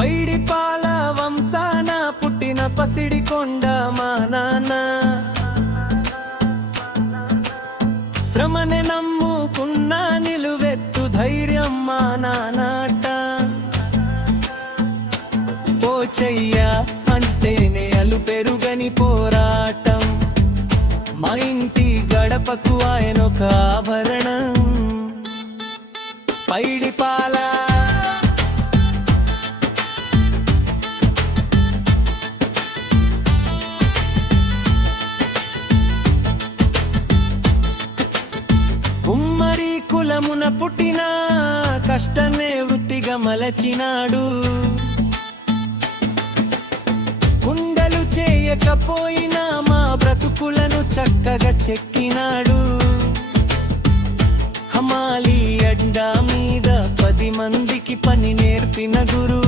పైడిపాల వంశాన పుట్టిన పసిడి కొండ మా నాన్న. శ్రమనే నమ్ముకున్న నిలువెత్తు ధైర్యం మా నాన్నట. పోచయ్య అంటేనే అలుపెరుగని పోరాటం, మా ఇంటి గడపకు ఆయనొక ఆభరణం. పైడిపాల కుమ్మరి కులమున పుట్టిన కష్టమే వృత్తిగా మలచినాడు. కుండలు చేయకపోయినా మా బ్రతుకులను చక్కగా చెక్కినాడు. హమాలి అడ్డా మీద 10 మందికి పని నేర్పిన గురు,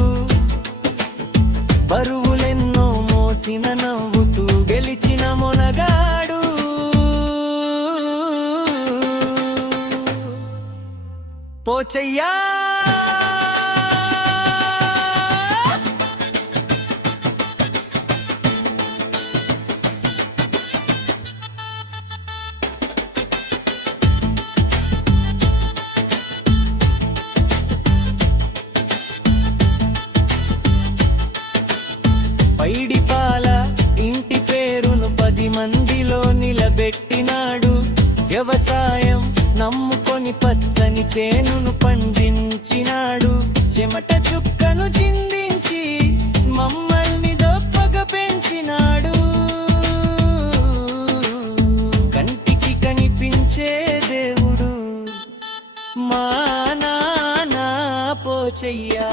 బరువులెన్నో మోసిన నవ్వుతూ గెలిచిన మొనగాడు. పోచయ్యా పైడిపాల ఇంటి పేరును 10 మందిలో నిలబెట్టినాడు. వ్యవసాయం నమ్ముకొని పచ్చని చేనును పండించినాడు. చెమట చుక్కను చిందించి మమ్మల్ని దొప్పగా పెంచినాడు. కంటికి కనిపించే దేవుడు మా నాన్న పోచయ్యా.